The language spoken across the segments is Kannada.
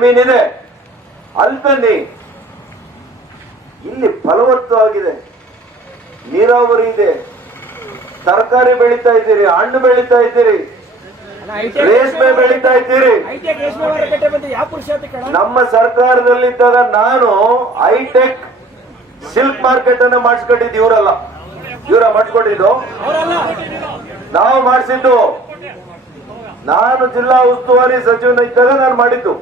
ಜಮೀನಿದೆ ಅಲ್ಲಿ ತನ್ನಿ. ಇಲ್ಲಿ ಫಲವತ್ತವಾಗಿದೆ, ನೀರಾವರಿ ಇದೆ, ತರಕಾರಿ ಬೆಳೀತಾ ಇದ್ದೀರಿ, ಹಣ್ಣು ಬೆಳೀತಾ ಇದ್ದೀರಿ, ರೇಷ್ಮೆ ಬೆಳೀತಾ ಇದ್ದೀರಿ. ನಮ್ಮ ಸರ್ಕಾರದಲ್ಲಿದ್ದಾಗ ನಾನು ಹೈಟೆಕ್ ಸಿಲ್ಕ್ ಮಾರ್ಕೆಟ್ ಅನ್ನ ಮಾಡಿಸ್ಕೊಂಡಿದ್ದು ಇವರ ಮಾಡಿಸ್ಕೊಂಡಿದ್ದು, ನಾವು ಮಾಡಿಸಿದ್ದು. ನಾನು ಜಿಲ್ಲಾ ಉಸ್ತುವಾರಿ ಸಚಿವನ ಇದ್ದಾಗ ನಾನು ಮಾಡಿದ್ದು.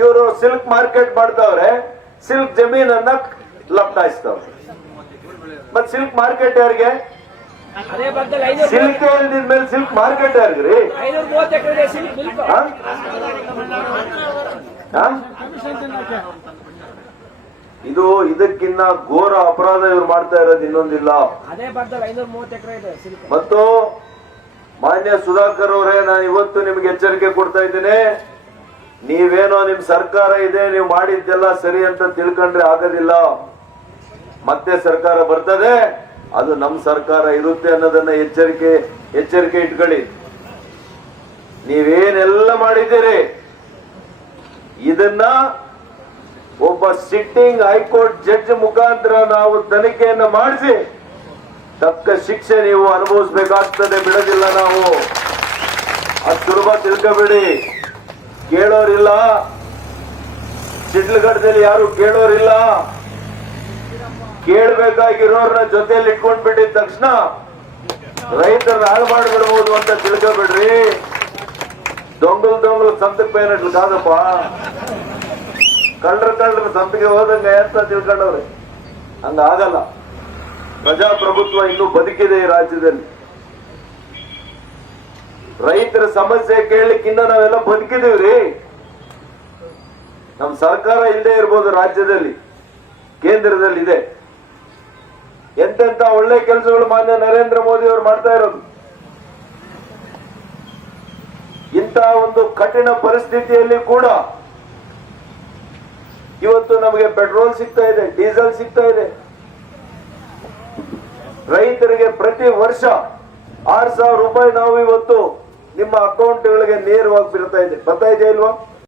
ಇವರು ಸಿಲ್ಕ್ ಮಾರ್ಕೆಟ್ ಮಾಡ್ತಾವ್ರೆ, ಸಿಲ್ಕ್ ಜಮೀನನ್ನ ಲಪ್ಟಾಯಿಸ್ತವ್ರೆ. ಮತ್ ಸಿಲ್ಕ್ ಮಾರ್ಕೆಟ್ ಯಾರಿಗೆ? ಸಿಲ್ಕ್ ಮೇಲೆ ಸಿಲ್ಕ್ ಮಾರ್ಕೆಟ್ ಯಾರಿಗ್ರಿ? ಇದು ಇದಕ್ಕಿನ್ನ ಘೋರ ಅಪರಾಧ ಇವ್ರು ಮಾಡ್ತಾ ಇರೋದು ಇನ್ನೊಂದಿಲ್ಲ. ಮತ್ತು ಮಾನ್ಯ ಸುಧಾಕರ್ ಅವರೇ, ನಾನು ಇವತ್ತು ನಿಮ್ಗೆ ಎಚ್ಚರಿಕೆ ಕೊಡ್ತಾ ಇದ್ದೇನೆ. ನೀವೇನೋ ನಿಮ್ ಸರ್ಕಾರ ಇದೆ, ನೀವು ಮಾಡಿದ್ದೆಲ್ಲ ಸರಿ ಅಂತ ತಿಳ್ಕೊಂಡ್ರೆ ಆಗೋದಿಲ್ಲ. ಮತ್ತೆ ಸರ್ಕಾರ ಬರ್ತದೆ, ಅದು ನಮ್ ಸರ್ಕಾರ ಇರುತ್ತೆ ಅನ್ನೋದನ್ನ ಎಚ್ಚರಿಕೆ ಇಟ್ಕೊಳ್ಳಿ. ನೀವೇನೆಲ್ಲ ಮಾಡಿದ್ದೀರಿ ಇದನ್ನ ಒಬ್ಬ ಸಿಟ್ಟಿಂಗ್ ಹೈಕೋರ್ಟ್ ಜಡ್ಜ್ ಮುಖಾಂತರ ನಾವು ತನಿಖೆಯನ್ನ ಮಾಡಿಸಿ ತಕ್ಕ ಶಿಕ್ಷೆ ನೀವು ಅನುಭವಿಸಬೇಕಾಗ್ತದೆ, ಬಿಡೋದಿಲ್ಲ ನಾವು. ಅದು ಸುಲಭ ತಿಳ್ಕೊಬೇಡಿ. ಕೇಳೋರಿಲ್ಲ, ಶಿಡ್ಲಘಟ್ಟದಲ್ಲಿ ಯಾರು ಕೇಳೋರಿಲ್ಲ. ಕೇಳಬೇಕಾಗಿರೋರ್ನ ಜೊತೆಯಲ್ಲಿ ಇಟ್ಕೊಂಡ್ ಬಿಟ್ಟಿದ ತಕ್ಷಣ ರೈತರನ್ನ ಹಾಳು ಮಾಡಿಬಿಡ್ಬೋದು ಅಂತ ತಿಳ್ಕೊಬೇಡ್ರಿ. ದೊಂಗಲ್ ಸಂತಕ್ಕೆ ಪೈನಟ್ಲು ಕಾದಪ್ಪ, ಕಳ್ಳರ ಸಂತಿಗೆ ಹೋದಂಗ ಅಂತ ತಿಳ್ಕೊಂಡವ್ರೆ. ಹಂಗ ಆಗಲ್ಲ. ಪ್ರಜಾಪ್ರಭುತ್ವ ಇನ್ನೂ ಬದುಕಿದೆ ಈ ರಾಜ್ಯದಲ್ಲಿ. ರೈತರ ಸಮಸ್ಯೆ ಕೇಳಲಿಕ್ಕಿನ್ನ ನಾವೆಲ್ಲ ಬದುಕಿದೀವ್ರಿ. ನಮ್ ಸರ್ಕಾರ ಇಲ್ಲದೆ ಇರ್ಬೋದು, ರಾಜ್ಯದಲ್ಲಿ ಕೇಂದ್ರದಲ್ಲಿ ಇದೆ. ಎಂತೆಂತ ಒಳ್ಳೆ ಕೆಲಸಗಳು ಮಾನ್ಯ ನರೇಂದ್ರ ಮೋದಿ ಅವರು ಮಾಡ್ತಾ ಇರೋದು. ಇಂಥ ಒಂದು ಕಠಿಣ ಪರಿಸ್ಥಿತಿಯಲ್ಲಿ ಕೂಡ ಇವತ್ತು ನಮಗೆ ಪೆಟ್ರೋಲ್ ಸಿಗ್ತಾ ಇದೆ, ಡೀಸೆಲ್ ಸಿಗ್ತಾ ಇದೆ. ರೈತರಿಗೆ ಪ್ರತಿ ವರ್ಷ 6,000 ರೂಪಾಯಿ ನಾವು ಇವತ್ತು ನಿಮ್ಮ ಅಕೌಂಟ್ಗಳಿಗೆ ನೇರವಾಗಿ ಬರ್ತಾ ಇದೆ ಇಲ್ವಾ?